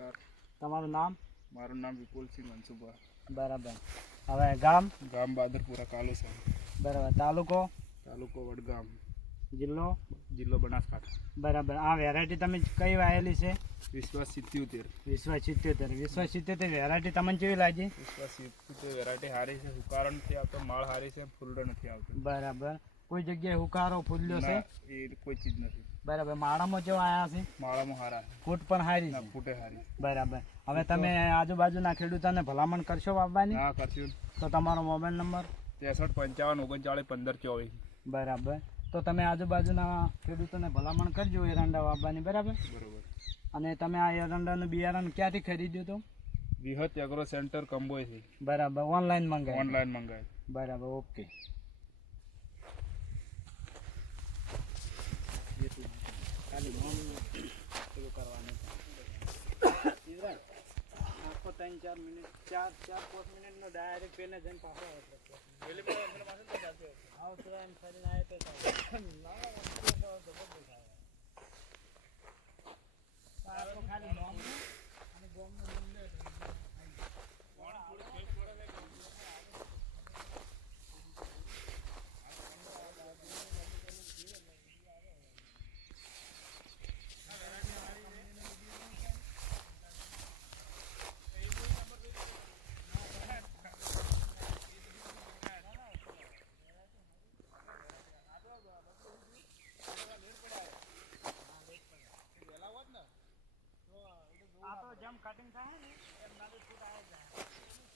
નમસ્કાર. તમારું નામ? મારું નામ વિપુલસિંહ મનસુભા બરાબર. હવે ગામ? ગામ બાદરપુરા કાલુસા બરાબર. તાલુકો? તાલુકો વડગામ. જિલ્લો? જિલ્લો બનાસકાંઠા. બરાબર. આ વેરાયટી તમે કઈ વાયેલી છે? વિશ્વાસ સિત્યોતેર. વિશ્વ સિત્યોતેર. વિશ્વ સિત્યોતેર વેરાયટી તમને કેવી લાગી? વિશ્વાસ સિત્યોતેર વેરાયટી સારી છે. હુકારો નથી આવતો માળ સારી છે ફૂલડો નથી આવતો. બરાબર. કોઈ જગ્યાએ હુકારો ફૂલ્યો છે? એ કોઈ ચીજ નથી. બરાબર માળામાં જેવા આયા છે માળામાં હારા ફૂટ પણ હારી છે. ફૂટે હારી બરાબર. હવે તમે આજુબાજુના ખેડૂતોને ભલામણ કરશો વાવવાની? હા કરશું. તો તમારો મોબાઈલ નંબર? ત્રેસઠ પંચાવન ઓગણચાળીસ પંદર ચોવીસ. બરાબર. તો તમે આજુબાજુના ખેડૂતોને ભલામણ કરજો એરંડા વાવવાની બરાબર? બરાબર. અને તમે આ એરંડાનું બિયારણ ક્યાંથી ખરીદ્યું હતું? વિહત એગ્રો સેન્ટર કંબોયથી. બરાબર ઓનલાઈન મંગાવ્યું. ઓનલાઈન મંગાય બરાબર ઓકે. ચાર મિનિટ ચાર ચાર પાંચ મિનિટનો ડાયરેક્ટ પેને જઈને પાછો આવે આવતો એમ ફરીને આવે તો ચાલે. ના, વસ્તુ તો જબરદસ્ત આવે. આ તો ખાલી નોમ અને ગોમનું નામ લે એટલે આ તો જેમ કટિંગ થાય ને એમ નાનું છૂટ આવે જાય.